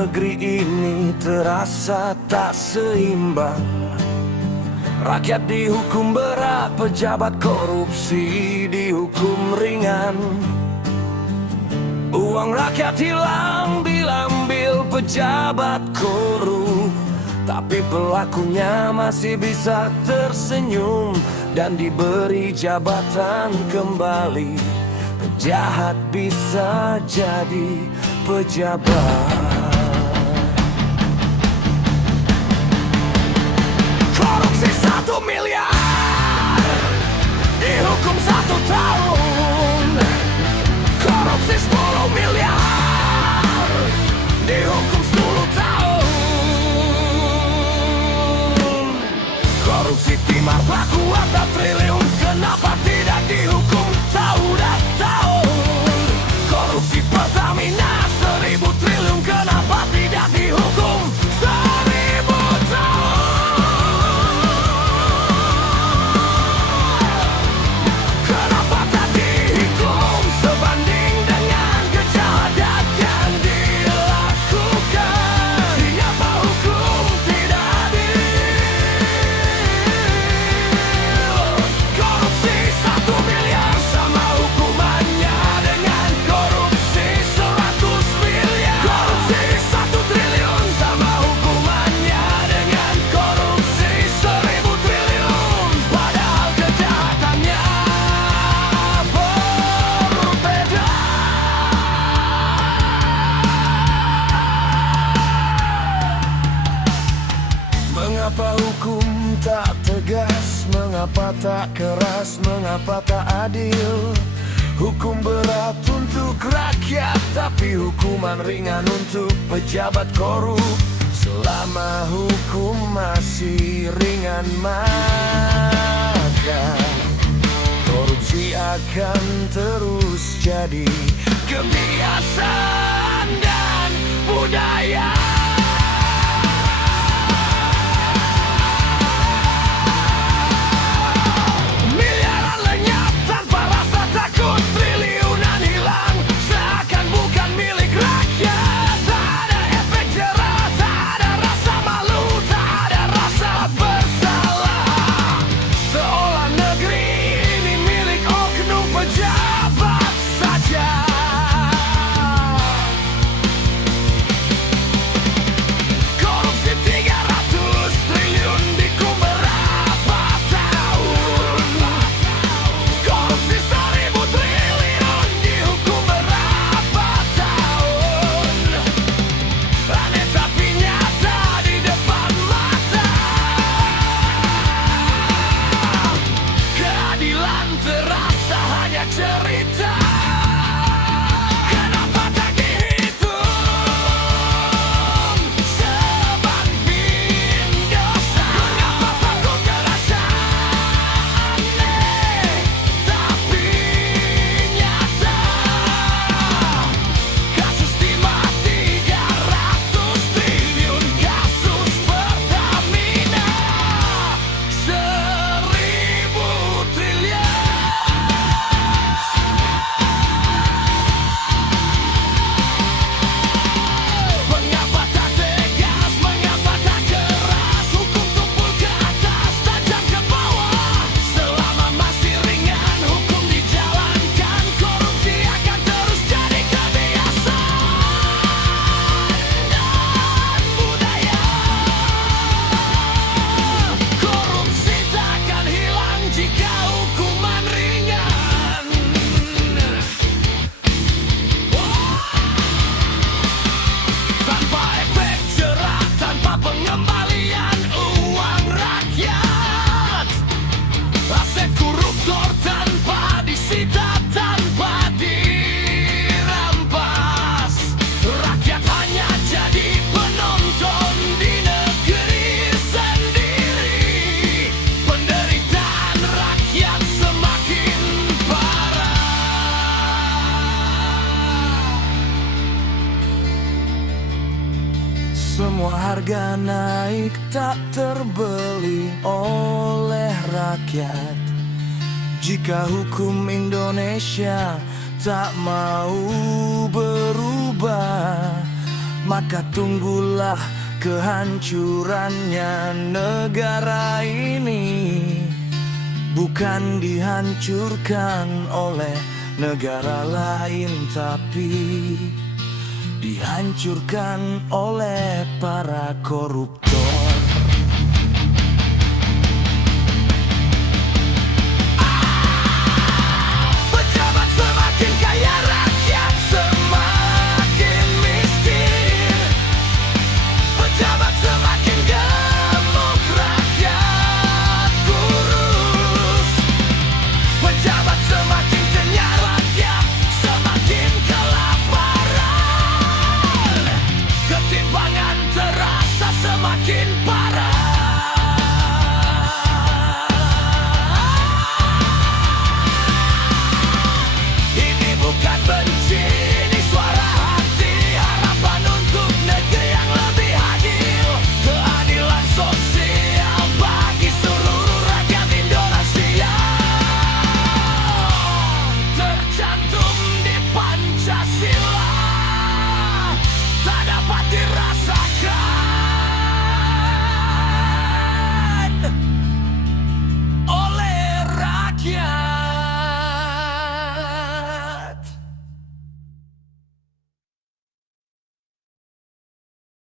negeri ini terasa tak seimbang. Rakyat dihukum berat, pejabat korupsi dihukum ringan. Uang rakyat hilang diambil pejabat korup, tapi pelakunya masih bisa tersenyum dan diberi jabatan kembali. Penjahat bisa jadi pejabat. Korupsi 1 miliar dihukum 1 tahun. Korupsi 10 miliar dihukum 10 tahun. Korupsi timah 4 triliun, kenapa tidak dihukum tahun? Korupsi Pertamina 1000 triliun, kenapa tidak dihukum 1000 tahun? Kenapa tak dihukum sebanding dengan kejahatan yang dilakukan? Kenapa hukum tidak adil? Korupsi 1 miliar sama hukumannya dengan korupsi 100 miliar. Korupsi 1 triliun sama hukumannya dengan korupsi 1000 triliun. Padahal kejahatannya berbeda. Mengapa hukum tak tegas? Mengapa tak keras? Mengapa tak adil? Hukum berat untuk rakyat, tapi hukuman ringan untuk pejabat korup. Selama hukum masih ringan, maka korupsi akan terus jadi kebiasaan dan budaya. Miliaran lenyap tanpa rasa takut, triliunan hilang seakan bukan milik rakyat. Tak ada efek jerah, tak ada rasa malu, tak ada rasa bersalah. Seolah negeri ini milik oknum pejabat saja. Korupsi 300 triliun dihukum berapa tahun? Korupsi 1000 triliun dihukum berapa tahun? Aneh tapi nyata di depan mata. Keadilan terasa hanya cerita. Kenapa tak dihitung sebanding dosa? Mengapa takut terasa aneh tapi nyata? Kasus timah 300 triliun, kasus Pertamina 1000 triliun. Mengapa tak tegas? Mengapa tak keras? Hukum tumpul ke atas, tajam ke bawah. Selama masih ringan, hukum dijalankan. Korupsi akan terus jadi kebiasaan dan budaya. Korupsi takkan hilang jika hukuman ringan. Tanpa efek jerah, tanpa pengembalian uang rakyat. Aset koruptor tanpa disita, tanpa dirampas. Rakyat hanya jadi penonton di negeri sendiri. Penderitaan rakyat semakin parah. Semua harga naik tak terbeli oleh rakyat. Jika hukum Indonesia tak mau berubah, maka maka tunggulah kehancurannya negara ini. Bukan dihancurkan oleh negara lain, tapi dihancurkan oleh para koruptor. Pejabat semakin kaya, rakyat semakin miskin. Pejabat semakin gemuk, rakyat kurus. Pejabat semakin kenyang, rakyat semakin kelaparan. Ketimpangan terasa semakin parah. Ini bukan bencana.